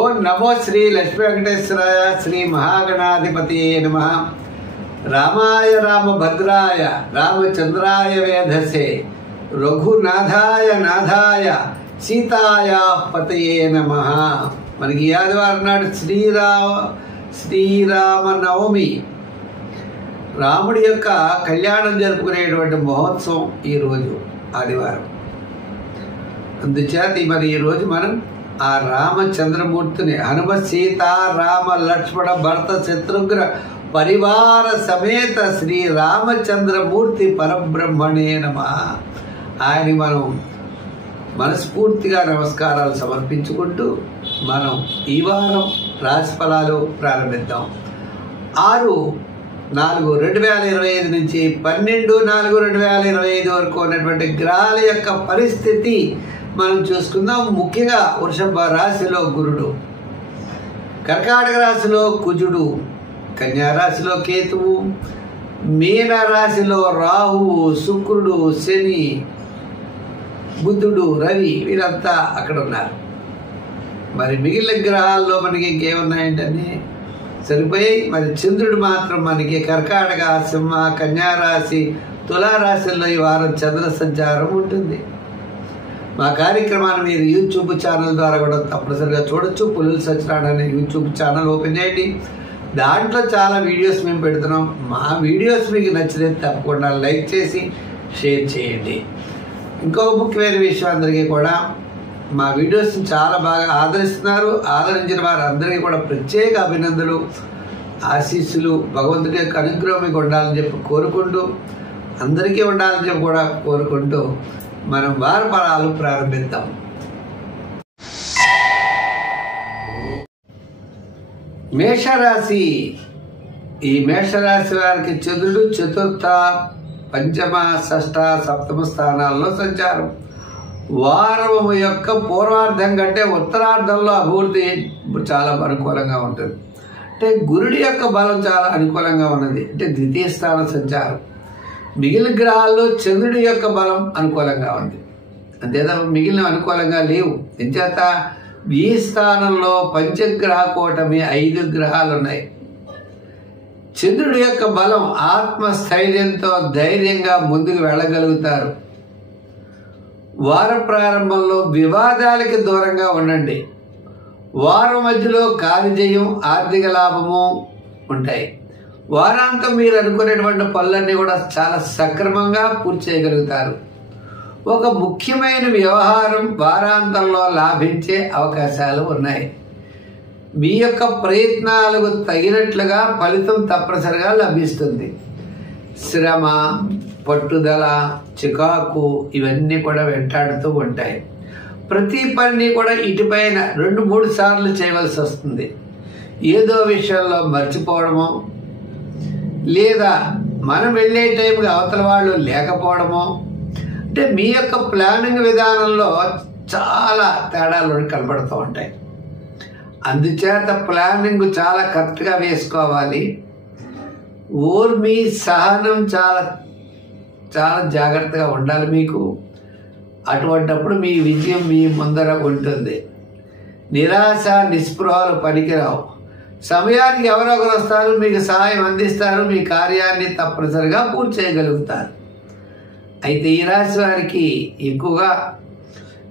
ఓం నమో శ్రీ లక్ష్మీ వెంకటేశ్వరాయ శ్రీ మహాగణాధిపతియే నమః. రామాయ రామభద్రాయ రామచంద్రాయ వేధసే రఘునాథాయ నాథాయ సీతాయ పతయే నమః. మనకి ఆదివారం నాడు శ్రీరామ నవమి, రాముడి యొక్క కళ్యాణం జరుపుకునేటువంటి మహోత్సవం ఈరోజు ఆదివారం. అందుచేత మరి ఈరోజు మనం ఆ రామచంద్రమూర్తిని హనుమ సీత రామ లక్ష్మణ భరత శత్రుఘ్న పరివార సమేత శ్రీ రామచంద్రమూర్తి పరబ్రహ్మణే నమః. ఆయన్ని మనం మనస్ఫూర్తిగా నమస్కారాలు సమర్పించుకుంటూ మనం ఈ వారం రాశి ఫలాలు ప్రారంభిద్దాం. 6/4/2025 నుంచి 12/4/2025 వరకు ఉన్నటువంటి గ్రహాల యొక్క పరిస్థితి మనం చూసుకుందాం. ముఖ్యంగా వృషభ రాశిలో గురుడు, కర్కాటక రాశిలో కుజుడు, కన్యా రాశిలో కేతువు, మీన రాశిలో రాహువు, శుక్రుడు, శని, బుధుడు, రవి వీరంతా అక్కడ ఉన్నారు. మరి మిగిలిన గ్రహాల్లో మనకి ఇంకేమున్నాయంటే సరిపోయాయి. మరి చంద్రుడు మాత్రం మనకి కర్కాటక, సింహ, కన్యా రాశి, తులారాశుల్లో ఈ వారం చంద్ర సంచారం ఉంటుంది. మా కార్యక్రమాన్ని మీరు యూట్యూబ్ ఛానల్ ద్వారా కూడా తప్పనిసరిగా చూడొచ్చు. పులుల సత్యనారాయణ అనే యూట్యూబ్ ఛానల్ ఓపెన్ చేయండి. దాంట్లో చాలా వీడియోస్ మేము పెడుతున్నాం. మా వీడియోస్ మీకు నచ్చితే తప్పకుండా లైక్ చేసి షేర్ చేయండి. ఇంకొక ముఖ్యమైన విషయం, అందరికీ కూడా మా వీడియోస్ని చాలా బాగా ఆదరిస్తున్నారు. ఆదరించిన వారందరికీ కూడా ప్రత్యేక అభినందనలు, ఆశీస్సులు, భగవంతుడి యొక్క అనుగ్రహం మీకు ఉండాలని చెప్పి కోరుకుంటూ, అందరికీ ఉండాలని చెప్పి కూడా కోరుకుంటూ మనం వార ఫలాలు ప్రారంభిద్దాం. మేషరాశి. ఈ మేషరాశి వారికి చంద్రుడు చతుర్థ, పంచమ, షష్ఠ, సప్తమ స్థానాల్లో సంచారం. వారం యొక్క పూర్వార్ధం కంటే ఉత్తరార్ధంలో అభివృద్ధి చాలా అనుకూలంగా ఉంటుంది. అంటే గురుడి యొక్క బలం చాలా అనుకూలంగా ఉన్నది. అంటే ద్వితీయ స్థాన సంచారం. మిగిలిన గ్రహాల్లో చంద్రుడి యొక్క బలం అనుకూలంగా ఉంది. అంతేదా మిగిలిన అనుకూలంగా లేవు. ఎంచేత ఈ స్థానంలో పంచగ్రహ కూటమి 5 గ్రహాలు ఉన్నాయి. చంద్రుడి యొక్క బలం ఆత్మస్థైర్యంతో ధైర్యంగా ముందుకు వెళ్ళగలుగుతారు. వార ప్రారంభంలో వివాదాలకి దూరంగా ఉండండి. వారం మధ్యలో కార్యజయం, ఆర్థిక లాభము ఉంటాయి. వారాంతం మీరు అనుకునేటువంటి పనులన్నీ కూడా చాలా సక్రమంగా పూర్తి చేయగలుగుతారు. ఒక ముఖ్యమైన వ్యవహారం వారాంతంలో లాభించే అవకాశాలు ఉన్నాయి. మీ యొక్క ప్రయత్నాలకు తగినట్లుగా ఫలితం తప్పనిసరిగా లభిస్తుంది. శ్రమ, పట్టుదల, చికాకు ఇవన్నీ కూడా వెంటాడుతూ ఉంటాయి. ప్రతి పనిని కూడా ఇటుపైన 2-3 సార్లు చేయవలసి వస్తుంది. ఏదో విషయంలో మర్చిపోవడమో, లేదా మనం వెళ్ళే టైంకి అవతల వాళ్ళు లేకపోవడమో, అంటే మీ యొక్క ప్లానింగ్ విధానంలో చాలా తేడాలు కనపడుతూ ఉంటాయి. అందుచేత ప్లానింగ్ చాలా కరెక్ట్గా వేసుకోవాలి. ఓర్మి, సహనం చాలా చాలా జాగ్రత్తగా ఉండాలి మీకు. అటువంటప్పుడు మీ విజయం మీ ముందర ఉంటుంది. నిరాశ, నిస్పృహలు పనికిరావు. సమయానికి ఎవరో ఒకరు వస్తారు, మీకు సహాయం అందిస్తారు, మీ కార్యాన్ని తప్పనిసరిగా పూర్తి చేయగలుగుతారు. అయితే ఈ రాశి వారికి ఎక్కువగా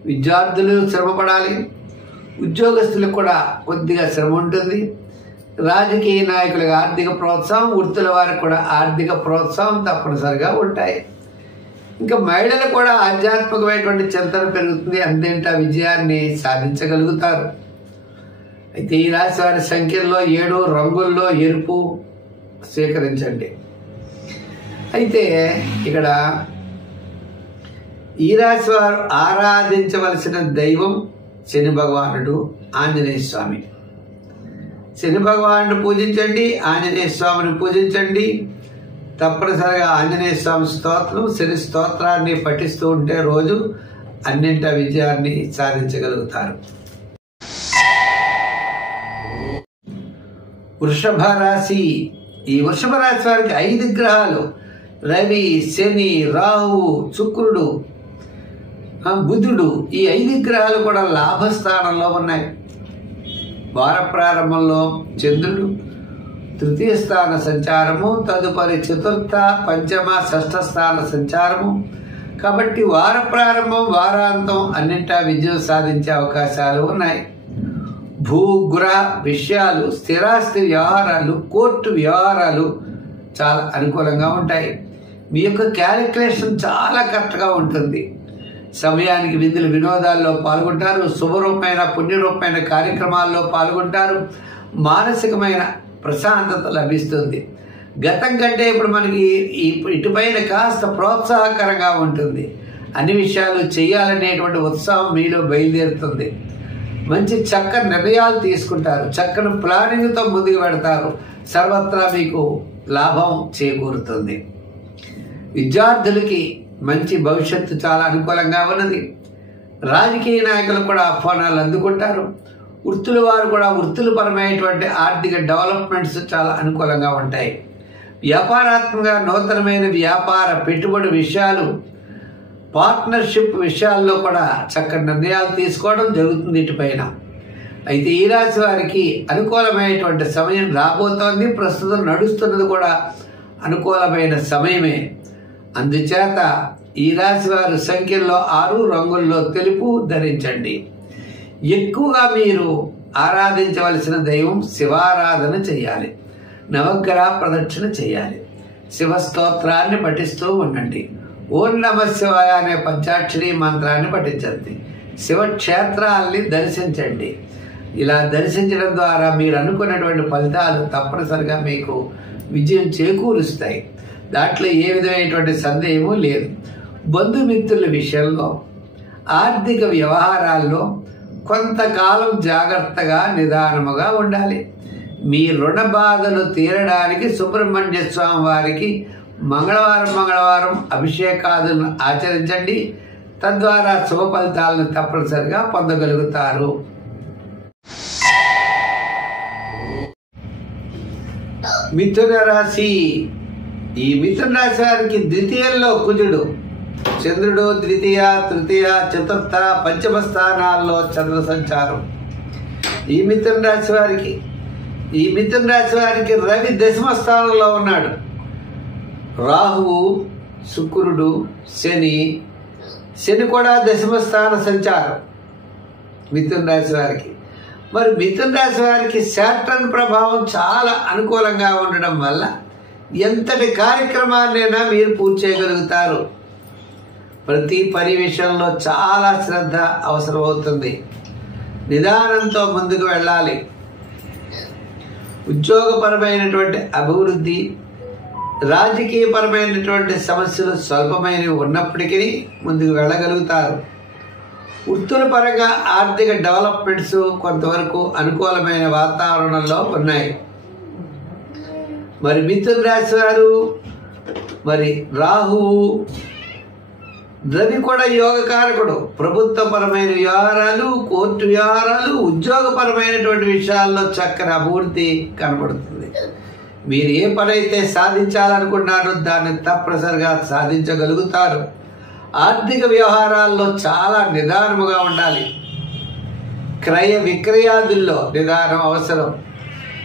విద్యార్థులు శ్రమపడాలి. ఉద్యోగస్తులకు కూడా కొద్దిగా శ్రమ ఉంటుంది. రాజకీయ నాయకులకు ఆర్థిక ప్రోత్సాహం, వృత్తుల వారికి కూడా ఆర్థిక ప్రోత్సాహం తప్పనిసరిగా ఉంటాయి. ఇంకా మహిళలు కూడా ఆధ్యాత్మికమైనటువంటి చింతన పెరుగుతుంది. అంతేంటా విజయాన్ని సాధించగలుగుతారు. అయితే ఈ రాశి వారి సంఖ్యల్లో 7, రంగుల్లో ఎరుపు స్వీకరించండి. అయితే ఇక్కడ ఈ రాశి వారు ఆరాధించవలసిన దైవం శని భగవానుడు, ఆంజనేయ స్వామి. శని భగవానుడు పూజించండి, ఆంజనేయ స్వామిని పూజించండి. తప్పనిసరిగా ఆంజనేయ స్వామి స్తోత్రం, శని స్తోత్రాన్ని పఠిస్తూ ఉంటే రోజు అన్నింటి విజయాన్ని సాధించగలుగుతారు. వృషభ రాశి. ఈ వృషభ రాశి వారికి 5 గ్రహాలు రవి, శని, రాహు, శుక్రుడు, బుధుడు, ఈ 5 గ్రహాలు కూడా లాభస్థానంలో ఉన్నాయి. వార ప్రారంభంలో చంద్రుడు తృతీయ స్థాన సంచారము, తదుపరి చతుర్థ, పంచమ, షష్ఠ స్థాన సంచారము. కాబట్టి వార ప్రారంభం, వారాంతం అన్నింటా విజయం సాధించే అవకాశాలు ఉన్నాయి. భూగ్రహ విషయాలు, స్థిరాస్తి వ్యవహారాలు, కోర్టు వ్యవహారాలు చాలా అనుకూలంగా ఉంటాయి. మీ యొక్క క్యాలిక్యులేషన్ చాలా కరెక్ట్గా ఉంటుంది. సమయానికి విధులు వినోదాల్లో పాల్గొంటారు. శుభరూపమైన పుణ్యరూపమైన కార్యక్రమాల్లో పాల్గొంటారు. మానసికమైన ప్రశాంతత లభిస్తుంది. గతం కంటే ఇప్పుడు మనకి ఇటుపైన కాస్త ప్రోత్సాహకరంగా ఉంటుంది. అన్ని విషయాలు చేయాలనేటువంటి ఉత్సాహం మీలో బయలుదేరుతుంది. మంచి చక్కని నిర్ణయాలు తీసుకుంటారు. చక్కని ప్లానింగ్తో ముందుకు పెడతారు. సర్వత్రా మీకు లాభం చేకూరుతుంది. విద్యార్థులకి మంచి భవిష్యత్తు చాలా అనుకూలంగా ఉన్నది. రాజకీయ నాయకులు కూడా ఆహ్వానాలు అందుకుంటారు. వృత్తుల వారు కూడా వృత్తులపరమైనటువంటి ఆర్థిక డెవలప్మెంట్స్ చాలా అనుకూలంగా ఉంటాయి. వ్యాపారాత్మకంగా నూతనమైన వ్యాపార పెట్టుబడి విషయాలు, పార్ట్నర్షిప్ విషయాల్లో కూడా చక్కని నిర్ణయాలు తీసుకోవడం జరుగుతుంది ఇటుపైన. అయితే ఈ రాశి వారికి అనుకూలమైనటువంటి సమయం రాబోతోంది. ప్రస్తుతం నడుస్తున్నది కూడా అనుకూలమైన సమయమే. అందుచేత ఈ రాశి వారు సంఖ్యల్లో 6, రంగుల్లో తెలుపు ధరించండి. ఎక్కువగా మీరు ఆరాధించవలసిన దైవం శివారాధన చేయాలి. నవగ్రహ ప్రదక్షిణ చేయాలి. శివస్తోత్రాన్ని పఠిస్తూ ఉండండి. ఓం నమ శివాయ అనే పంచాక్షరి మంత్రాన్ని పఠించండి. శివక్షేత్రాల్ని దర్శించండి. ఇలా దర్శించడం ద్వారా మీరు అనుకున్నటువంటి ఫలితాలు తప్పనిసరిగా మీకు విజయం చేకూరుస్తాయి. దాంట్లో ఏ విధమైనటువంటి సందేహము లేదు. బంధుమిత్రుల విషయంలో, ఆర్థిక వ్యవహారాల్లో కొంతకాలం జాగ్రత్తగా నిదానముగా ఉండాలి. మీ రుణ బాధలు తీరడానికి సుబ్రహ్మణ్య స్వామి వారికి మంగళవారం అభిషేకాదులను ఆచరించండి. తద్వారా శుభ ఫలితాలను తప్పనిసరిగా పొందగలుగుతారు. మిథున రాశి. ఈ మిథున రాశి వారికి ద్వితీయంలో కుజుడు, చంద్రుడు ద్వితీయ, తృతీయ, చతుర్థ, పంచమ స్థానాల్లో చంద్ర సంచారం. ఈ మిథున రాశి వారికి రవి దశమ స్థానంలో ఉన్నాడు. రాహువు, శుక్రుడు, శని కూడా దశమ స్థాన సంచారం మిథున రాశి వారికి. మరి మిథున రాశి వారికి శాటర్న్ ప్రభావం చాలా అనుకూలంగా ఉండడం వల్ల ఎంతటి కార్యక్రమాన్నైనా మీరు పూర్తి చేయగలుగుతారు. ప్రతి పని విషయంలో చాలా శ్రద్ధ అవసరమవుతుంది. నిదానంతో ముందుకు వెళ్ళాలి. ఉద్యోగపరమైనటువంటి అభివృద్ధి, రాజకీయపరమైనటువంటి సమస్యలు స్వల్పమైనవి ఉన్నప్పటికీ ముందుకు వెళ్ళగలుగుతారు. వృత్తుల పరంగా ఆర్థిక డెవలప్మెంట్స్ కొంతవరకు అనుకూలమైన వాతావరణంలో ఉన్నాయి. మరి మిథున రాశి వారు, మరి రాహువు, రవి కూడా యోగకారకుడు. ప్రభుత్వపరమైన వ్యవహారాలు, కోర్టు వ్యవహారాలు, ఉద్యోగపరమైనటువంటి విషయాల్లో చక్కని అభివృద్ధి కనబడుతుంది. మీరు ఏ పని అయితే సాధించాలనుకున్నారో దాన్ని తప్పనిసరిగా సాధించగలుగుతారు. ఆర్థిక వ్యవహారాల్లో చాలా నిదానముగా ఉండాలి. క్రయ విక్రయాదుల్లో నిదానం అవసరం.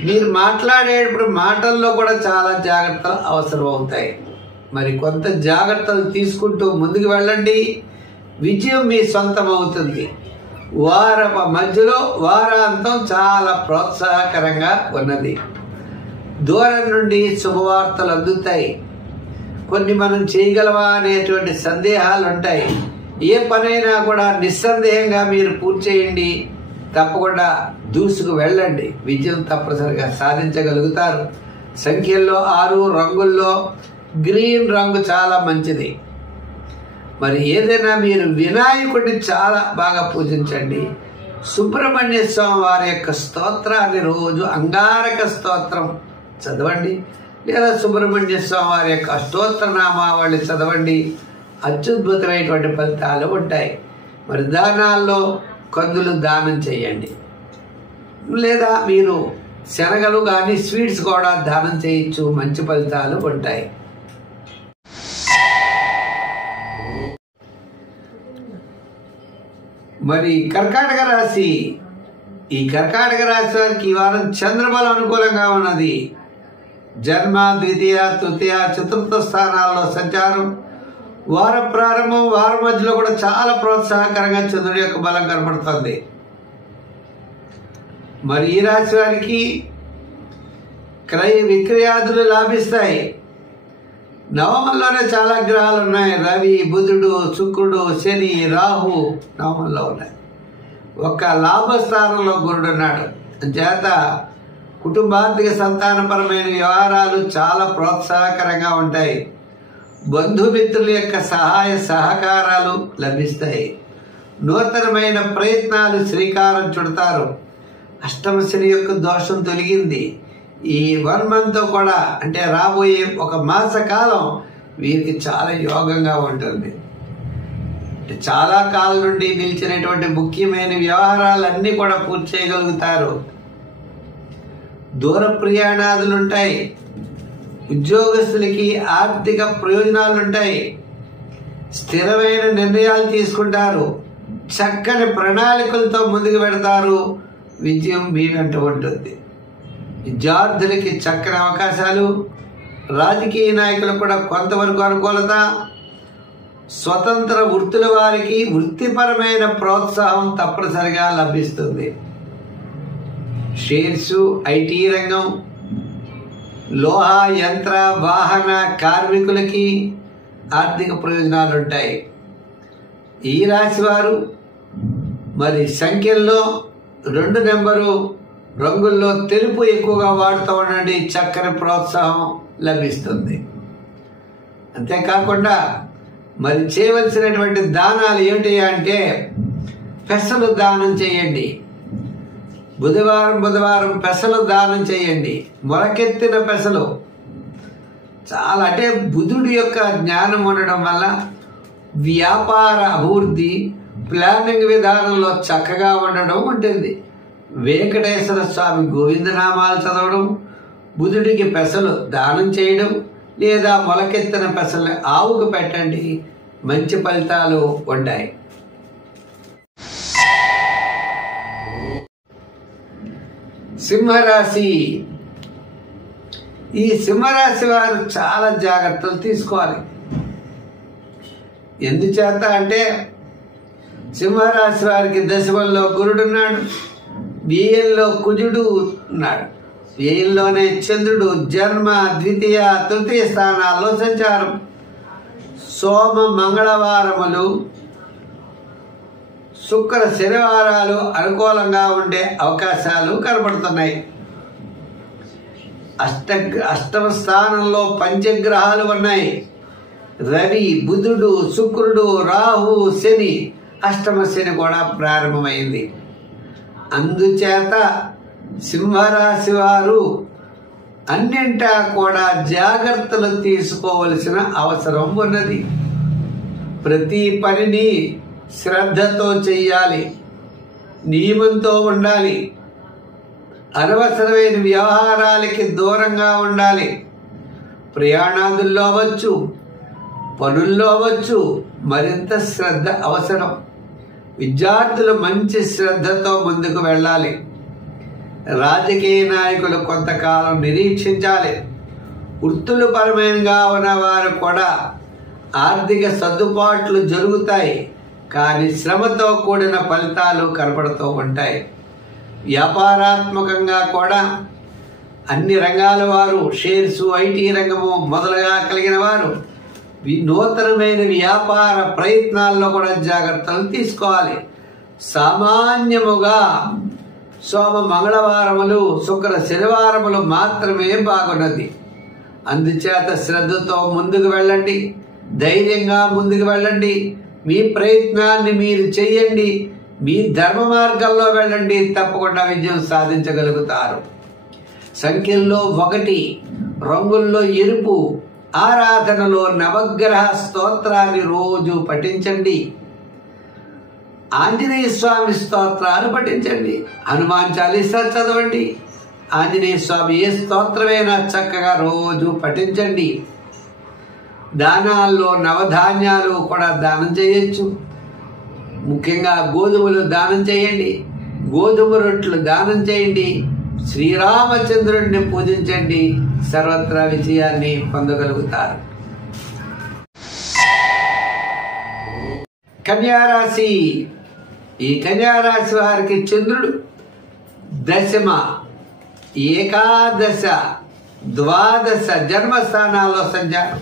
మీరు మాట్లాడేటప్పుడు మాటల్లో కూడా చాలా జాగ్రత్తలు అవసరం అవుతాయి. మరి కొంత జాగ్రత్తలు తీసుకుంటూ ముందుకు వెళ్ళండి. విజయం మీ సొంతం అవుతుంది. వారపు మధ్యలో వారాంతం చాలా ప్రోత్సాహకరంగా ఉన్నది. దూరం నుండి శుభవార్తలు అందుతాయి. కొన్ని మనం చేయగలవా అనేటువంటి సందేహాలు ఉంటాయి. ఏ పనైనా కూడా నిస్సందేహంగా మీరు పూర్తి చేయండి. తప్పకుండా దూసుకు వెళ్ళండి. విజయం తప్పనిసరిగా సాధించగలుగుతారు. సంఖ్యల్లో 6, రంగుల్లో గ్రీన్ రంగు చాలా మంచిది. మరి ఏదైనా మీరు వినాయకుడిని చాలా బాగా పూజించండి. సుబ్రహ్మణ్య స్వామి వారి యొక్క స్తోత్రాన్ని రోజు అంగారక స్తోత్రం చదవండి, లేదా సుబ్రహ్మణ్య స్వామి వారి యొక్క అష్టోత్తర నామావళి చదవండి. అత్యద్భుతమైనటువంటి ఫలితాలు ఉంటాయి. మరి దానాల్లో కందులు దానం చేయండి, లేదా మీరు శనగలు కానీ స్వీట్స్ కూడా దానం చేయొచ్చు. మంచి ఫలితాలు ఉంటాయి. మరి కర్కాటక రాశి. ఈ కర్కాటక రాశి వారికి ఈ వారం చంద్రబలం అనుకూలంగా ఉన్నది. జన్మ, ద్వితీయ, తృతీయ, చతుర్థ స్థానాల్లో సంచారం, వార ప్రారంభం, వారం మధ్యలో కూడా చాలా ప్రోత్సాహకరంగా చంద్రుడి యొక్క బలం కనబడుతుంది. మరి ఈ రాశి వారికి క్రయ విక్రయాదులు లాభిస్తాయి. నవమంలోనే చాలా గ్రహాలు ఉన్నాయి. రవి, బుధుడు, శుక్రుడు, శని, రాహు నవమంలో ఉన్నాయి. ఒక లాభస్థానంలో గురుడు ఉన్నాడు. చేత కుటుంబార్థిక సంతానపరమైన వ్యవహారాలు చాలా ప్రోత్సాహకరంగా ఉంటాయి. బంధుమిత్రుల యొక్క సహాయ సహకారాలు లభిస్తాయి. నూతనమైన ప్రయత్నాలు శ్రీకారం చుడతారు. అష్టమ శని యొక్క దోషం తొలగింది. ఈ 1 month కూడా అంటే రాబోయే ఒక మాస కాలం వీరికి చాలా యోగంగా ఉంటుంది. చాలా కాలం నుండి నిలిచినటువంటి ముఖ్యమైన వ్యవహారాలన్నీ కూడా పూర్తి చేయగలుగుతారు. దూర ప్రయాణాదులు ఉంటాయి. ఉద్యోగస్తులకి ఆర్థిక ప్రయోజనాలు ఉంటాయి. స్థిరమైన నిర్ణయాలు తీసుకుంటారు. చక్కని ప్రణాళికలతో ముందుకు పెడతారు. విజయం మీ వెంట ఉంటుంది. విద్యార్థులకి చక్కని అవకాశాలు. రాజకీయ నాయకులకు కూడా కొంతవరకు అనుకూలత. స్వతంత్ర వృత్తుల వారికి వృత్తిపరమైన ప్రోత్సాహం తప్పనిసరిగా లభిస్తుంది. షేర్స్, ఐటీ రంగం, లోహ, యంత్ర, వాహన కార్మికులకి ఆర్థిక ప్రయోజనాలు ఉంటాయి. ఈ రాశి వారు మరి సంఖ్యల్లో 2 నెంబరు, రంగుల్లో తెలుపు ఎక్కువగా వాడుతూ ఉండండి. చక్కని ప్రోత్సాహం లభిస్తుంది. అంతేకాకుండా మరి చేయవలసినటువంటి దానాలు ఏమిటి అంటే పెసలు దానం చేయండి. బుధవారం పెసలు దానం చేయండి. మొలకెత్తిన పెసలు చాలా అంటే బుధుడి యొక్క జ్ఞానం ఉండడం వల్ల వ్యాపార అభివృద్ధి, ప్లానింగ్ విధానంలో చక్కగా ఉండడం ఉంటుంది. వెంకటేశ్వర స్వామి గోవిందనామాలు చదవడం, బుధుడికి పెసలు దానం చేయడం లేదా మొలకెత్తిన పెసలు ఆవుకు పెట్టండి. మంచి ఫలితాలు ఉంటాయి. సింహరాశి. ఈ సింహరాశి వారు చాలా జాగ్రత్తలు తీసుకోవాలి. ఎందుచేత అంటే సింహరాశి వారికి దశమంలో గురుడున్నాడు, వ్యయంలో కుజుడు ఉన్నాడు, వ్యయంలోనే చంద్రుడు జన్మ, ద్వితీయ, తృతీయ స్థానాల్లో సంచారం. సోమ మంగళవారములు, శుక్ర శనివారాలు అనుకూలంగా ఉండే అవకాశాలు కనబడుతున్నాయి. అష్టమ స్థానంలో పంచగ్రహాలు ఉన్నాయి. రవి, బుధుడు, శుక్రుడు, రాహు, శని. అష్టమ శని కూడా ప్రారంభమైంది. అందుచేత సింహరాశి వారు అన్నింటా కూడా జాగ్రత్తలు తీసుకోవలసిన అవసరం ఉన్నది. ప్రతి పనిని శ్రద్ధతో చెయ్యాలి, నియమంతో ఉండాలి. అనవసరమైన వ్యవహారాలకి దూరంగా ఉండాలి. ప్రయాణాదుల్లో అవ్వచ్చు, పనుల్లో అవ్వచ్చు, మరింత శ్రద్ధ అవసరం. విద్యార్థులు మంచి శ్రద్ధతో ముందుకు వెళ్ళాలి. రాజకీయ నాయకులు కొంతకాలం నిరీక్షించాలి. వృత్తులు పరమైనగా ఉన్నవారు కూడా ఆర్థిక సర్దుబాట్లు జరుగుతాయి, కానీ శ్రమతో కూడిన ఫలితాలు కనపడుతూ ఉంటాయి. వ్యాపారాత్మకంగా కూడా అన్ని రంగాల వారు, షేర్స్, ఐటీ రంగము మొదలుగా కలిగిన వారు నూతనమైన వ్యాపార ప్రయత్నాల్లో కూడా జాగ్రత్తలు తీసుకోవాలి. సామాన్యముగా సోమ మంగళవారములు, శుక్ర శనివారములు మాత్రమే బాగున్నది. అందుచేత శ్రద్ధతో ముందుకు వెళ్ళండి, ధైర్యంగా ముందుకు వెళ్ళండి. మీ ప్రయత్నాన్ని మీరు చెయ్యండి, మీ ధర్మ మార్గంలో వెళ్ళండి. తప్పకుండా విజయం సాధించగలుగుతారు. సంఖ్యల్లో 1, రంగుల్లో ఎరుపు. ఆరాధనలో నవగ్రహ స్తోత్రాన్ని రోజు పఠించండి. ఆంజనేయ స్వామి స్తోత్రాలు పఠించండి. హనుమాన్ చాలీసా చదవండి. ఆంజనేయ స్వామి ఏ స్తోత్రమైనా చక్కగా రోజు పఠించండి. దానాల్లో నవధాన్యాలు కూడా దానం చేయొచ్చు. ముఖ్యంగా గోధుమలు దానం చేయండి. గోధుమ రొట్టెలు దానం చేయండి, శ్రీరామచంద్రుడిని పూజించండి, సర్వత్రా విజయాన్ని పొందగలుగుతారు. కన్యారాశి. ఈ కన్యారాశి వారికి చంద్రుడు దశమ, ఏకాదశ, ద్వాదశ జన్మస్థానాల్లో సంచారం.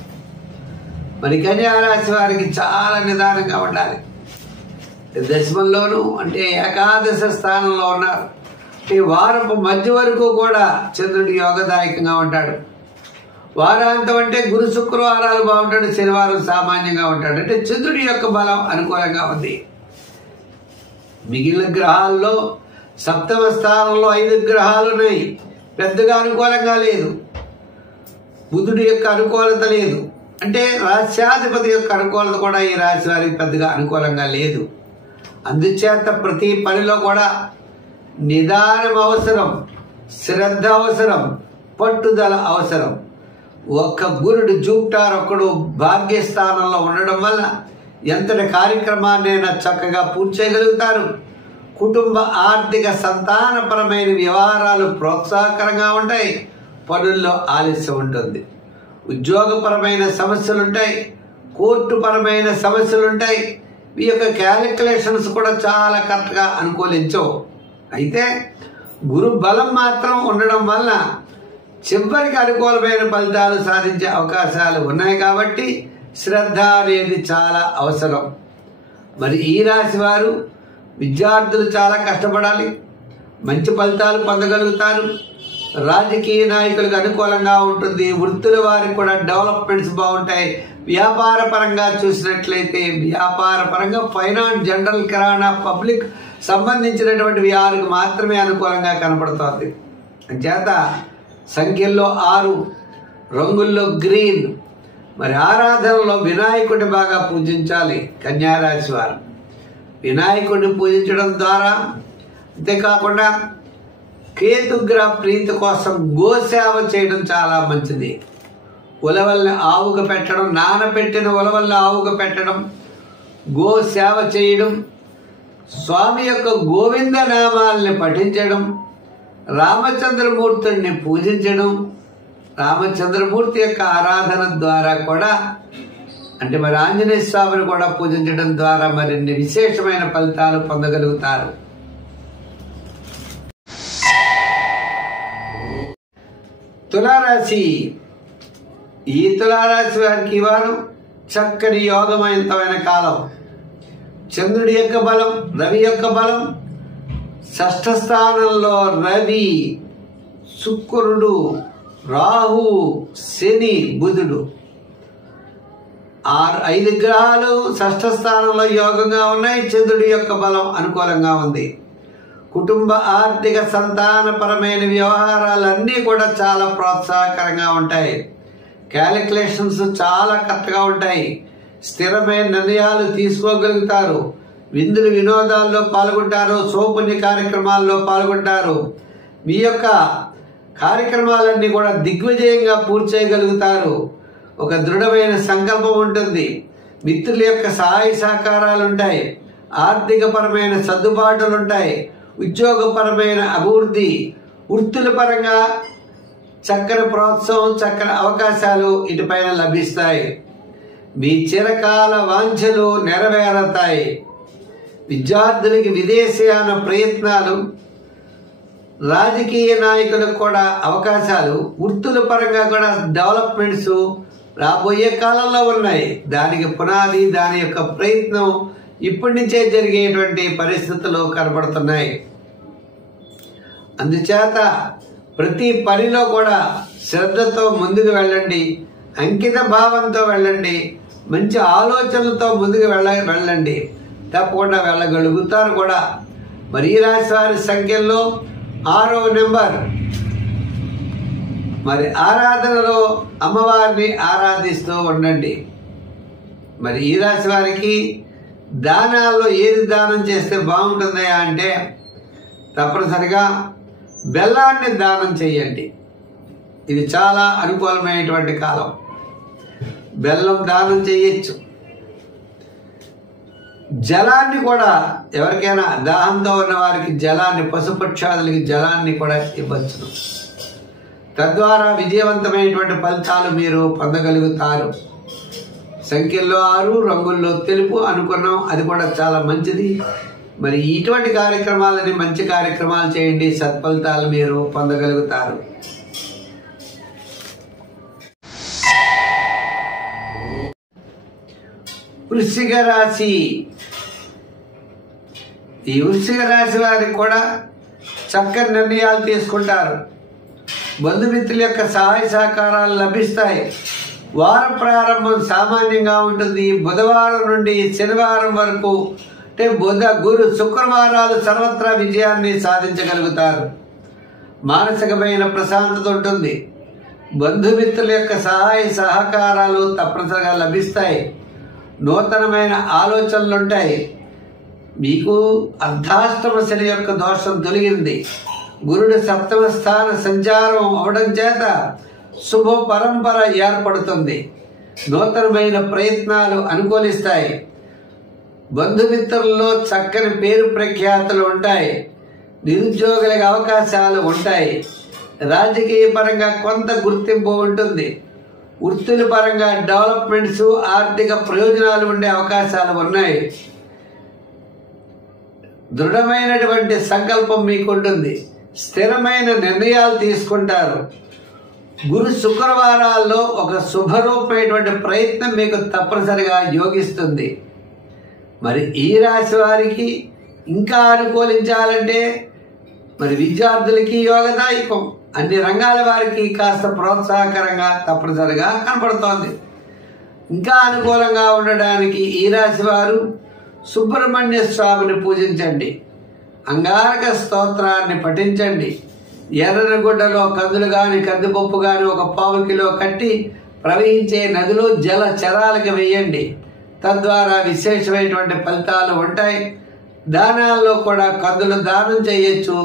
మరి కన్యారాశి వారికి చాలా నిదానంగా ఉండాలి. దశమంలోనూ అంటే ఏకాదశ స్థానంలో ఉన్నారు. ఈ వారపు మధ్య వరకు కూడా చంద్రుడు యోగదాయకంగా ఉంటాడు. వారాంతం అంటే గురు శుక్రవారాలు బాగుంటాడు, శనివారం సామాన్యంగా ఉంటాడు. అంటే చంద్రుడి యొక్క బలం అనుకూలంగా ఉంది. మిగిలిన గ్రహాల్లో సప్తమ స్థానంలో 5 గ్రహాలు ఉన్నాయి, పెద్దగా అనుకూలంగా లేదు. బుధుడి యొక్క అనుకూలత లేదు, అంటే రాశ్యాధిపతి యొక్క అనుకూలత కూడా ఈ రాశి వారికి పెద్దగా అనుకూలంగా లేదు. అందుచేత ప్రతి పనిలో కూడా నిదానం అవసరం, శ్రద్ధ అవసరం, పట్టుదల అవసరం. ఒక్క గురుడు జూపిటర్ ఒక్కడు భాగ్యస్థానంలో ఉండడం వల్ల ఎంతటి కార్యక్రమాన్నైనా చక్కగా పూర్తి చేయగలుగుతారు. కుటుంబ ఆర్థిక సంతానపరమైన వ్యవహారాలు ప్రోత్సాహకరంగా ఉంటాయి. పనుల్లో ఆలస్యం ఉంటుంది. ఉద్యోగపరమైన సమస్యలుంటాయి, కోర్టుపరమైన సమస్యలుంటాయి. ఈ యొక్క క్యాలిక్యులేషన్స్ కూడా చాలా కరెక్ట్గా అనుకూలించవు. అయితే గురు బలం మాత్రం ఉండడం వల్ల చివరికి అనుకూలమైన ఫలితాలు సాధించే అవకాశాలు ఉన్నాయి. కాబట్టి శ్రద్ధ అనేది చాలా అవసరం. మరి ఈ రాశి వారు విద్యార్థులు చాలా కష్టపడాలి, మంచి ఫలితాలు పొందగలుగుతారు. రాజకీయ నాయకులకు అనుకూలంగా ఉంటుంది. వృత్తుల వారికి కూడా డెవలప్మెంట్స్ బాగుంటాయి. వ్యాపార పరంగా చూసినట్లయితే వ్యాపార పరంగా ఫైనాన్స్, జనరల్, కిరాణా, పబ్లిక్ సంబంధించినటువంటి వారికి మాత్రమే అనుకూలంగా కనపడుతోంది. అంచేత సంఖ్యల్లో 6, రంగుల్లో గ్రీన్. మరి ఆరాధనలో వినాయకుడిని బాగా పూజించాలి కన్యారాశి వారు. వినాయకుడిని పూజించడం ద్వారా, అంతేకాకుండా కేతుగ్రహ ప్రీతి కోసం గోసేవ చేయడం చాలా మంచిది. ఉలవల్ని ఆవుకు పెట్టడం, నానబెట్టిన ఉలవల్ని ఆవుకు పెట్టడం, గోసేవ చేయడం, స్వామి యొక్క గోవింద నామాల్ని పఠించడం, రామచంద్రమూర్తిని పూజించడం, రామచంద్రమూర్తి యొక్క ఆరాధన ద్వారా కూడా, అంటే మరి ఆంజనేయ స్వామిని కూడా పూజించడం ద్వారా మరిన్ని విశేషమైన ఫలితాలు పొందగలుగుతారు. తులారాశి. ఈ తులారాశి వారికి వారు చక్కని యోగవంతమైన కాలం. చంద్రుడి యొక్క బలం, రవి యొక్క బలం. షష్ఠ స్థానంలో రవి, శుక్రుడు, రాహు, శని, బుధుడు, 5 గ్రహాలు షష్ఠ స్థానంలో యోగంగా ఉన్నాయి. చంద్రుడి యొక్క బలం అనుకూలంగా ఉంది. కుటుంబ ఆర్థిక సంతానపరమైన వ్యవహారాలన్నీ కూడా చాలా ప్రోత్సాహకరంగా ఉంటాయి. క్యాలిక్యులేషన్స్ చాలా కరెక్ట్గా ఉంటాయి. స్థిరమైన నిర్ణయాలు తీసుకోగలుగుతారు. విందులు వినోదాల్లో పాల్గొంటారు, సోపుణ్య కార్యక్రమాల్లో పాల్గొంటారు. మీ యొక్క కార్యక్రమాలన్నీ కూడా దిగ్విజయంగా పూర్తి చేయగలుగుతారు. ఒక దృఢమైన సంకల్పం ఉంటుంది. మిత్రుల యొక్క సహాయ సహకారాలు ఉంటాయి. ఆర్థికపరమైన సర్దుబాటులు ఉంటాయి. ఉద్యోగపరమైన అభివృద్ధి, వృత్తుల పరంగా చక్కని ప్రోత్సాహం, చక్కని అవకాశాలు ఇటుపైన లభిస్తాయి. మీ చిరకాల వాంఛలు నెరవేరతాయి. విద్యార్థులకి విదేశీయాన ప్రయత్నాలు, రాజకీయ నాయకులకు కూడా అవకాశాలు, వృత్తుల పరంగా కూడా డెవలప్మెంట్స్ రాబోయే కాలంలో ఉన్నాయి. దానికి పునాది, దాని యొక్క ప్రయత్నం ఇప్పటి నుంచే జరిగేటువంటి పరిస్థితులు కనబడుతున్నాయి. అందుచేత ప్రతి పనిలో కూడా శ్రద్ధతో ముందుకు వెళ్ళండి, అంకిత భావంతో వెళ్ళండి, మంచి ఆలోచనలతో ముందుకు వెళ్ళండి. తప్పకుండా వెళ్ళగలుగుతారు కూడా. మరి ఈ రాశి వారి సంఖ్యల్లో 6వ నెంబర్. మరి ఆరాధనలో అమ్మవారిని ఆరాధిస్తూ ఉండండి. మరి ఈ రాశి వారికి దానాల్లో ఏది దానం చేస్తే బాగుంటుందా అంటే తప్పనిసరిగా బెల్లాన్ని దానం చేయండి. ఇది చాలా అనుకూలమైనటువంటి కాలం. బెల్లం దానం చేయొచ్చు. జలాన్ని కూడా ఎవరికైనా దాహంతో ఉన్న వారికి జలాన్ని, పశుపక్షాదులకి జలాన్ని కూడా ఇవ్వచ్చును. తద్వారా విజయవంతమైనటువంటి ఫలితాలు మీరు పొందగలుగుతారు. సంఖ్యల్లో 6, రంగుల్లో తెలుపు అనుకున్నాం, అది కూడా చాలా మంచిది. మరి ఇటువంటి కార్యక్రమాలని, మంచి కార్యక్రమాలు చేయండి, సత్ఫలితాలు మీరు పొందగలుగుతారు. వృశ్చిక రాశి. ఈ వృశ్చిక రాశి వారికి కూడా చక్కని నిర్ణయాలు తీసుకుంటారు. బంధుమిత్రుల యొక్క సహాయ సహకారాలు లభిస్తాయి. వార ప్రారంభం సామాన్యంగా ఉంటుంది. బుధవారం నుండి శనివారం వరకు అంటే బుధ, గురు, శుక్రవారాలు సర్వత్రా విజయాన్ని సాధించగలుగుతారు. మానసికమైన ప్రశాంతత ఉంటుంది. బంధుమిత్రుల యొక్క సహాయ సహకారాలు తప్పనిసరిగా లభిస్తాయి. నూతనమైన ఆలోచనలు ఉంటాయి. మీకు అర్ధాష్టమ శని యొక్క దోషం తొలగింది. గురుడు సప్తమ స్థాన సంచారం అవడం చేత శుభ పరంపర ఏర్పడుతుంది. నూతనమైన ప్రయత్నాలు అనుకూలిస్తాయి. బంధుమిత్రుల్లో చక్కని పేరు ప్రఖ్యాతులు ఉంటాయి. నిరుద్యోగులకు అవకాశాలు ఉంటాయి. రాజకీయ పరంగా కొంత గుర్తింపు ఉంటుంది. వృత్తుల పరంగా డెవలప్మెంట్స్, ఆర్థిక ప్రయోజనాలు ఉండే అవకాశాలు ఉన్నాయి. దృఢమైనటువంటి సంకల్పం మీకు ఉంటుంది. స్థిరమైన నిర్ణయాలు తీసుకుంటారు. గురు శుక్రవారాల్లో ఒక శుభరూపమైనటువంటి ప్రయత్నం మీకు తప్పనిసరిగా యోగిస్తుంది. మరి ఈ రాశి వారికి ఇంకా అనుకూలించాలంటే మరి విద్యార్థులకి యోగదాయకం, అన్ని రంగాల వారికి కాస్త ప్రోత్సాహకరంగా తప్పనిసరిగా కనపడుతోంది. ఇంకా అనుకూలంగా ఉండడానికి ఈ రాశి వారు సుబ్రహ్మణ్య స్వామిని పూజించండి. అంగారక స్తోత్రాన్ని పఠించండి. ఎర్రని గుడ్డలో కందులు గాని, కందిపప్పు గాని 1 పావు కిలో కట్టి ప్రవహించే నదిలో జల చరాలకి వేయండి. తద్వారా విశేషమైనటువంటి ఫలితాలు ఉంటాయి. దానాల్లో కూడా కందులు దానం చేయొచ్చు.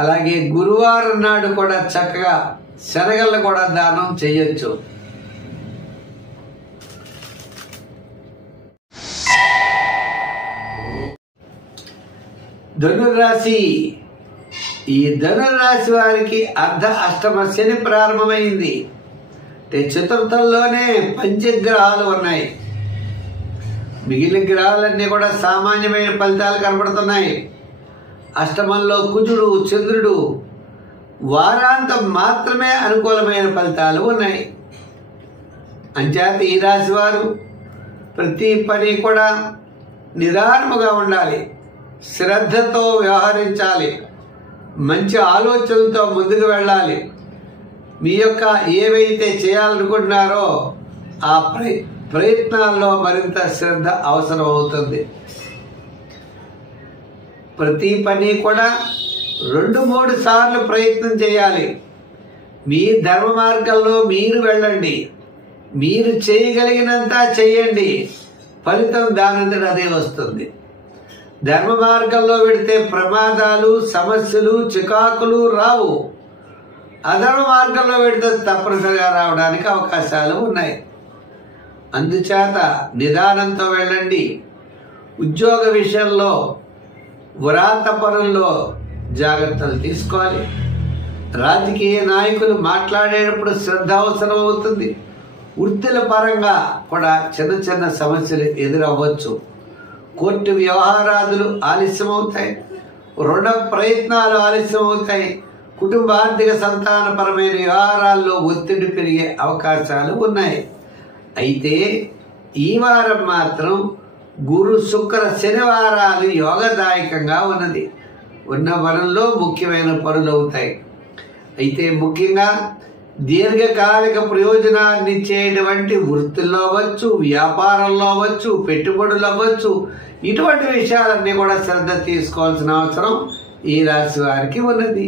అలాగే గురువారం నాడు కూడా చక్కగా శనగలను కూడా దానం చేయొచ్చు. ధనుర్రాశి. ఈ ధనుర్రాశి వారికి అర్ధ అష్టమ శని ప్రారంభమైంది. చతుర్థంలోనే పంచగ్రహాలు ఉన్నాయి. మిగిలిన గ్రహాలన్నీ కూడా సామాన్యమైన ఫలితాలు కనబడుతున్నాయి. అష్టమంలో కుజుడు, చంద్రుడు. వారాంతం మాత్రమే అనుకూలమైన ఫలితాలు ఉన్నాయి. అంచేత ఈ రాశి వారు ప్రతి పని కూడా నిదానముగా ఉండాలి. శ్రద్ధతో వ్యవహరించాలి. మంచి ఆలోచనలతో ముందుకు వెళ్ళాలి. మీ యొక్క ఏవైతే చేయాలనుకుంటున్నారో ఆ ప్రయత్నాల్లో మరింత శ్రద్ధ అవసరం అవుతుంది. ప్రతి పని కూడా 2-3 సార్లు ప్రయత్నం చేయాలి. మీ ధర్మ మార్గంలో మీరు వెళ్ళండి. మీరు చేయగలిగినంత చేయండి. ఫలితం దానంతట అదే వస్తుంది. ధర్మ మార్గంలో వెడితే ప్రమాదాలు, సమస్యలు, చికాకులు రావు. అధర్మ మార్గంలో వెడితే తప్పనిసరిగా రావడానికి అవకాశాలు ఉన్నాయి. అందుచేత నిదానంతో వెళ్ళండి. ఉద్యోగ విషయంలో, వ్రాత పనుల్లో జాగ్రత్తలు తీసుకోవాలి. రాజకీయ నాయకులు మాట్లాడేటప్పుడు శ్రద్ధ అవసరం అవుతుంది. వృత్తుల పరంగా కూడా చిన్న చిన్న సమస్యలు ఎదురవ్వచ్చు. కోర్టు వ్యవహారాదులు ఆలస్యమవుతాయి. రుణ ప్రయత్నాలు ఆలస్యమవుతాయి. కుటుంబ ఆర్థిక సంతానపరమైన వ్యవహారాల్లో ఒత్తిడి పెరిగే అవకాశాలు ఉన్నాయి. అయితే ఈ వారం మాత్రం గురు, శుక్ర, శనివారాలు యోగదాయకంగా ఉన్నది. ఉన్న వరంలో ముఖ్యమైన పనులు అవుతాయి. అయితే ముఖ్యంగా దీర్ఘకాలిక ప్రయోజనాన్ని ఇచ్చేటువంటి వృత్తుల్లో అవ్వచ్చు, వ్యాపారంలో అవ్వచ్చు, పెట్టుబడులు అవ్వచ్చు, ఇటువంటి విషయాలన్నీ కూడా శ్రద్ధ తీసుకోవాల్సిన అవసరం ఈ రాశి వారికి ఉన్నది.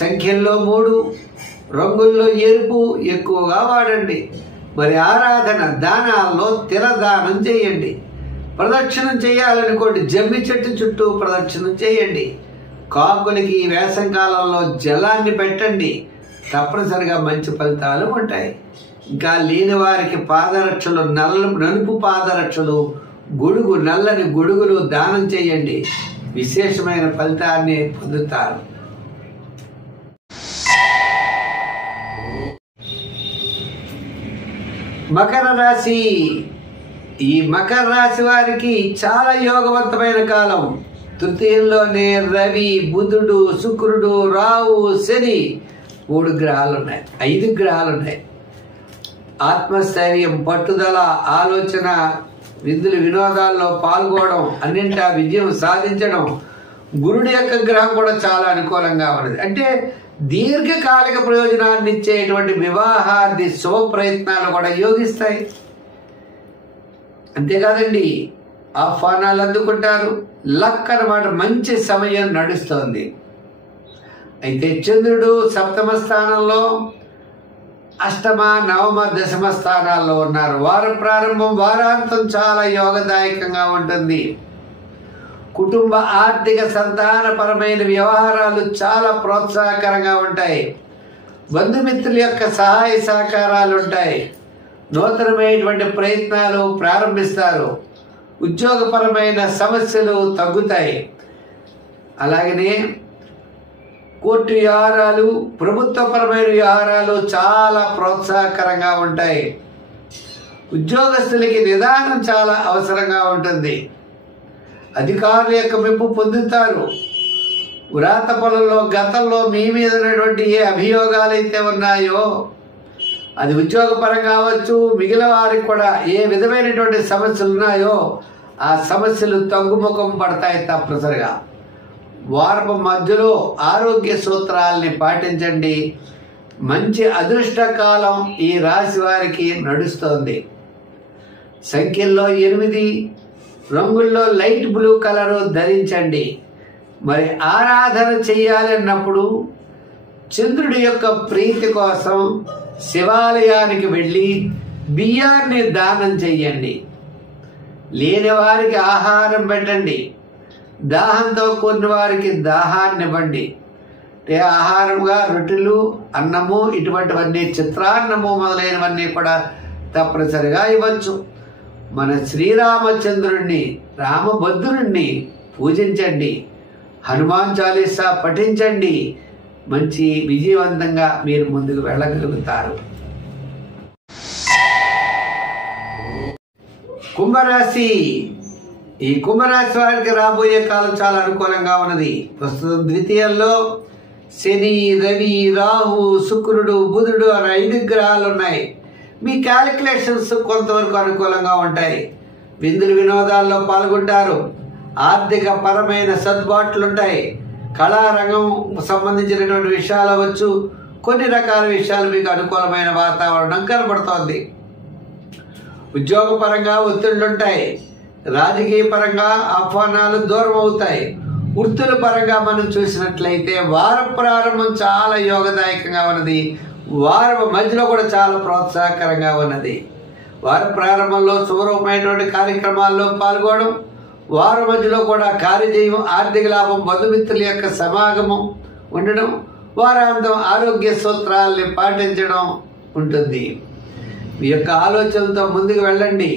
సంఖ్యల్లో 3, రంగుల్లో ఎరుపు ఎక్కువగా వాడండి. మరి ఆరాధన దానాల్లో తిలదానం చేయండి. ప్రదక్షిణం చేయాలనుకోండి, జమ్మి చెట్టు చుట్టూ ప్రదక్షిణం చేయండి. కాకులకి ఈ వేసంకాలంలో జలాన్ని పెట్టండి. తప్పనిసరిగా మంచి ఫలితాలు ఉంటాయి. ఇంకా లేని వారికి పాదరక్షలు, నలుపు పాదరక్షలు గొడుగు, నల్లని గొడుగులు దానం చేయండి, విశేషమైన ఫలితాన్ని పొందుతారు. మకర రాశి. ఈ మకర రాశి వారికి చాలా యోగవంతమైన కాలం. తృతీయంలోనే రవి, బుధుడు, శుక్రుడు, రాహు, శని 3 గ్రహాలు ఉన్నాయి, 5 గ్రహాలు ఉన్నాయి. ఆత్మస్థైర్యం, పట్టుదల, ఆలోచన, విధులు వినోదాల్లో పాల్గొనడం, అన్నింటా విజయం సాధించడం. గురుడి యొక్క గ్రహం కూడా చాలా అనుకూలంగా ఉన్నది. అంటే దీర్ఘకాలిక ప్రయోజనాన్ని ఇచ్చేటువంటి వివాహాది శుభ ప్రయత్నాలు కూడా యోగిస్తాయి. అంతేకాదండి, ఆహ్వానాలు అందుకుంటారు. లక్ అన్నమాట, మంచి సమయం నడుస్తోంది. అయితే చంద్రుడు సప్తమ స్థానంలో, అష్టమ, నవమ, దశమ స్థానాల్లో ఉన్నారు. వారం ప్రారంభం, వారాంతం చాలా యోగదాయకంగా ఉంటుంది. కుటుంబ ఆర్థిక సంతానపరమైన వ్యవహారాలు చాలా ప్రోత్సాహకరంగా ఉంటాయి. బంధుమిత్రుల యొక్క సహాయ సహకారాలు ఉంటాయి. నూతనమైనటువంటి ప్రయత్నాలు ప్రారంభిస్తారు. ఉద్యోగపరమైన సమస్యలు తగ్గుతాయి. అలాగనే కోర్టు వ్యవహారాలు, ప్రభుత్వపరమైన వ్యవహారాలు చాలా ప్రోత్సాహకరంగా ఉంటాయి. ఉద్యోగస్తులకి నిదానం చాలా అవసరంగా ఉంటుంది. అధికారుల యొక్క మెప్పు పొందుతారు. వ్రాత పనుల్లో గతంలో మీ మీద ఉన్నటువంటి ఏ అభియోగాలు అయితే ఉన్నాయో, అది ఉద్యోగపరంగా కావచ్చు, మిగిలిన వారికి కూడా ఏ విధమైనటువంటి సమస్యలు ఉన్నాయో ఆ సమస్యలు తగ్గుముఖం పడతాయి తప్పనిసరిగా. వారపు మధ్యలో ఆరోగ్య సూత్రాలని పాటించండి. మంచి అదృష్ట కాలం ఈ రాశి వారికి నడుస్తోంది. సంఖ్యల్లో 8, రంగుల్లో లైట్ బ్లూ కలరు ధరించండి. మరి ఆరాధన చెయ్యాలన్నప్పుడు చంద్రుడి యొక్క ప్రీతి కోసం శివాలయానికి వెళ్ళి బియ్యాన్ని దానం చెయ్యండి. లేని వారికి ఆహారం పెట్టండి. దాహంతో కొన్ని వారికి దాహాన్ని ఇవ్వండి. అంటే ఆహారంగా రొట్టెలు, అన్నము, ఇటువంటివన్నీ, చిత్రాన్నము మొదలైనవన్నీ కూడా తప్పనిసరిగా ఇవ్వచ్చు. మన శ్రీరామచంద్రుణ్ణి, రామభద్రుణ్ణి పూజించండి. హనుమాన్ చాలీసా పఠించండి. మంచి విజయవంతంగా మీరు ముందుకు వెళ్ళగలుగుతారు. కుంభరాశి. ఈ కుంభరాశి వారికి రాబోయే కాలం చాలా అనుకూలంగా ఉన్నది. ప్రస్తుతం ద్వితీయంలో శని, రవి, రాహు, శుక్రుడు, బుధుడు అనే 5 గ్రహాలు ఉన్నాయి. మీ క్యాలిక్యులేషన్స్ కొంతవరకు అనుకూలంగా ఉంటాయి. విందులు వినోదాల్లో పాల్గొంటారు. ఆర్థిక పరమైన సర్దుబాట్లు ఉంటాయి. కళారంగం సంబంధించినటువంటి విషయాలు అవ్వచ్చు, కొన్ని రకాల విషయాలు మీకు అనుకూలమైన వాతావరణం కనబడుతోంది. ఉద్యోగపరంగా ఒత్తిళ్లుంటాయి. రాజకీయ పరంగా ఆహ్వానాలు దూరం అవుతాయి. వృత్తుల పరంగా మనం చూసినట్లయితే వారం ప్రారంభం చాలా యోగదాయకంగా ఉన్నది. వారం మధ్యలో కూడా చాలా ప్రోత్సాహకరంగా ఉన్నది. వారం ప్రారంభంలో శుభరూపమైనటువంటి కార్యక్రమాల్లో పాల్గొనడం, వారం మధ్యలో కూడా కార్యజయం, ఆర్థిక లాభం, బంధుమిత్రుల యొక్క సమాగమం ఉండడం, వారాంతం ఆరోగ్య సూత్రాలని పాటించడం ఉంటుంది. మీ యొక్క ఆలోచనలతో ముందుకు వెళ్ళండి.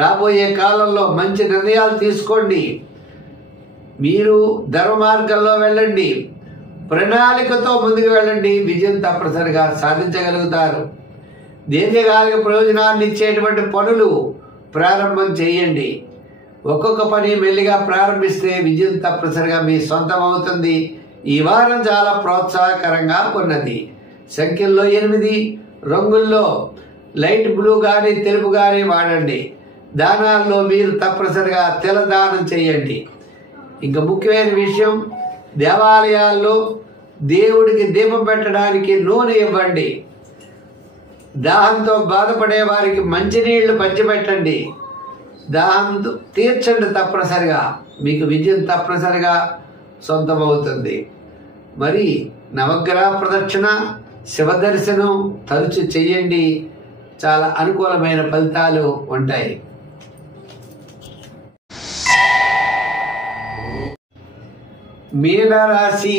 రాబోయే కాలంలో మంచి నిర్ణయాలు తీసుకోండి. మీరు ధర్మ మార్గంలో వెళ్ళండి. ప్రణాళికతో ముందుకు వెళ్ళండి. విజయం తప్పనిసరిగా సాధించగలుగుతారు. దీర్ఘకాలిక ప్రయోజనాన్ని ఇచ్చేటువంటి పనులు ప్రారంభం చేయండి. ఒక్కొక్క పని మెల్లిగా ప్రారంభిస్తే విజయం తప్పనిసరిగా మీ సొంతం అవుతుంది. ఈ వారం చాలా ప్రోత్సాహకరంగా ఉన్నది. సంఖ్యల్లో 8, రంగుల్లో లైట్ బ్లూ కానీ తెలుపు కానీ వాడండి. దానాల్లో మీరు తప్పనిసరిగా తెల్ల దానం చేయండి. ఇంకా ముఖ్యమైన విషయం, దేవాలయాల్లో దేవుడికి దీపం పెట్టడానికి నూనె ఇవ్వండి. దాహంతో బాధపడే వారికి మంచినీళ్లు పంచిపెట్టండి. దాహంతో తీర్చండి. తప్పనిసరిగా మీకు విజయం తప్పనిసరిగా సొంతమవుతుంది. మరి నవగ్రహ ప్రదక్షిణ, శివ దర్శనం తరచు చెయ్యండి. చాలా అనుకూలమైన ఫలితాలు ఉంటాయి. మీనరాశి.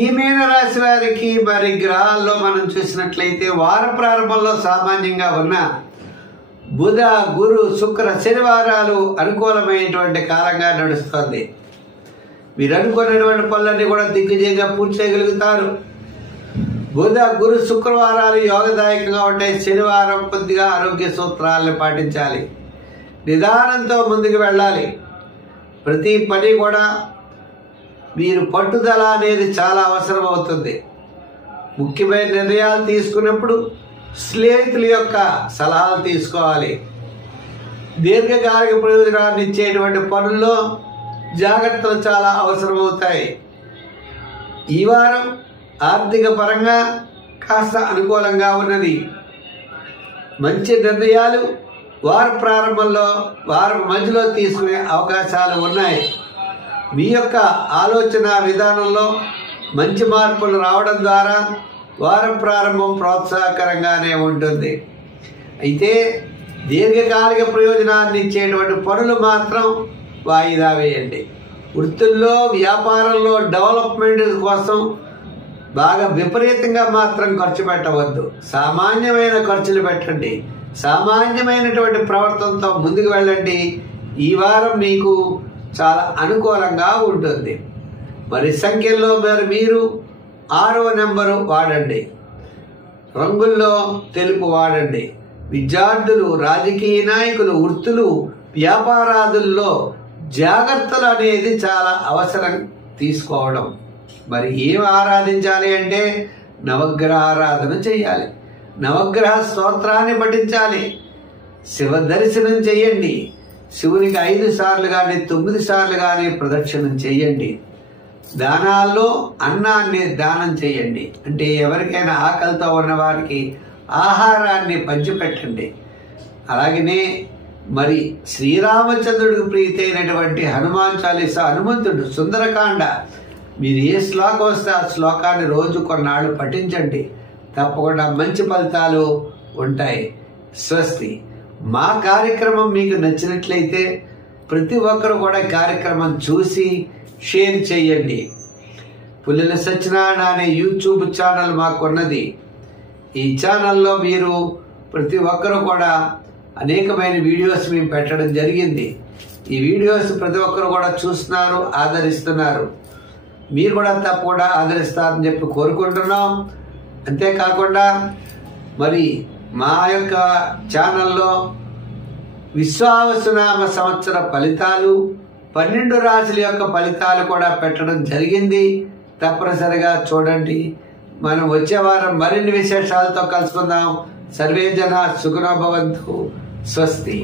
ఈ మీనరాశి వారికి మరి గ్రహాల్లో మనం చూసినట్లయితే వార ప్రారంభంలో సామాన్యంగా ఉన్న బుధ, గురు, శుక్ర, శనివారాలు అనుకూలమైనటువంటి కాలంగా నడుస్తుంది. మీరు అనుకున్నటువంటి పనులన్నీ కూడా దిగ్విజయంగా పూర్తి చేయగలుగుతారు. బుధ, గురు, శుక్రవారాలు యోగదాయకంగా ఉంటాయి. శనివారం కొద్దిగా ఆరోగ్య సూత్రాలను పాటించాలి. నిదానంతో ముందుకు వెళ్ళాలి. ప్రతి పని కూడా మీరు పట్టుదల అనేది చాలా అవసరం అవుతుంది. ముఖ్యమైన నిర్ణయాలు తీసుకున్నప్పుడు స్నేహితుల యొక్క సలహాలు తీసుకోవాలి. దీర్ఘకాలిక ప్రయోజనాన్ని ఇచ్చేటువంటి పనుల్లో జాగ్రత్తలు చాలా అవసరమవుతాయి. ఈ వారం ఆర్థిక పరంగా కాస్త అనుకూలంగా ఉన్నది. మంచి నిర్ణయాలు వారం ప్రారంభంలో, వారం మధ్యలో తీసుకునే అవకాశాలు ఉన్నాయి. మీ యొక్క ఆలోచన విధానంలో మంచి మార్పులు రావడం ద్వారా వారం ప్రారంభం ప్రోత్సాహకరంగానే ఉంటుంది. అయితే దీర్ఘకాలిక ప్రయోజనాన్ని ఇచ్చేటువంటి పనులు మాత్రం వాయిదా వేయండి. వృత్తుల్లో, వ్యాపారంలో డెవలప్మెంట్ కోసం బాగా విపరీతంగా మాత్రం ఖర్చు పెట్టవద్దు. సామాన్యమైన ఖర్చులు పెట్టండి. సామాన్యమైనటువంటి ప్రవర్తనతో ముందుకు వెళ్ళండి. ఈ వారం మీకు చాలా అనుకూలంగా ఉంటుంది. మరి సంఖ్యల్లో మీరు 6వ నెంబరు వాడండి. రంగుల్లో తెలుపు వాడండి. విద్యార్థులు, రాజకీయ నాయకులు, వృత్తులు, వ్యాపారాదుల్లో జాగ్రత్తలు అనేది చాలా అవసరం తీసుకోవడం. మరి ఏం ఆరాధించాలి అంటే నవగ్రహ ఆరాధన చేయాలి. నవగ్రహ స్తోత్రాన్ని పఠించాలి. శివ దర్శనం చేయండి. శివునికి 5 సార్లు కానీ 9 సార్లు కానీ ప్రదక్షిణం చేయండి. దానాల్లో అన్నాన్ని దానం చేయండి. అంటే ఎవరికైనా ఆకలితో ఉన్న వారికి ఆహారాన్ని పంచిపెట్టండి. అలాగనే మరి శ్రీరామచంద్రుడికి ప్రీతి అయినటువంటి హనుమాన్ చాలీసా, హనుమంతుడు, సుందరకాండ, మీరు ఏ శ్లోకం వస్తే ఆ శ్లోకాన్ని రోజు కొన్నాళ్ళు పఠించండి. తప్పకుండా మంచి ఫలితాలు ఉంటాయి. స్వస్తి. మా కార్యక్రమం మీకు నచ్చినట్లయితే ప్రతి ఒక్కరు కూడా కార్యక్రమం చూసి షేర్ చేయండి. పుల్లెల సత్యనారాయణ అనే యూట్యూబ్ ఛానల్ మాకున్నది. ఈ ఛానల్లో మీరు ప్రతి ఒక్కరు కూడా అనేకమైన వీడియోస్ మేము పెట్టడం జరిగింది. ఈ వీడియోస్ ప్రతి ఒక్కరు కూడా చూస్తున్నారు, ఆదరిస్తున్నారు. మీరు కూడా తప్పకుండా ఆదరిస్తారని చెప్పి కోరుకుంటున్నాం. అంతేకాకుండా మరి మా యొక్క ఛానల్లో విశ్వావసునామ సంవత్సర ఫలితాలు, 12 రాశుల యొక్క ఫలితాలు కూడా పెట్టడం జరిగింది. తప్పనిసరిగా చూడండి. మనం వచ్చే వారం మరిన్ని విశేషాలతో కలుసుకుందాం. సర్వే జన సుఖినో భవంతు. స్వస్తి.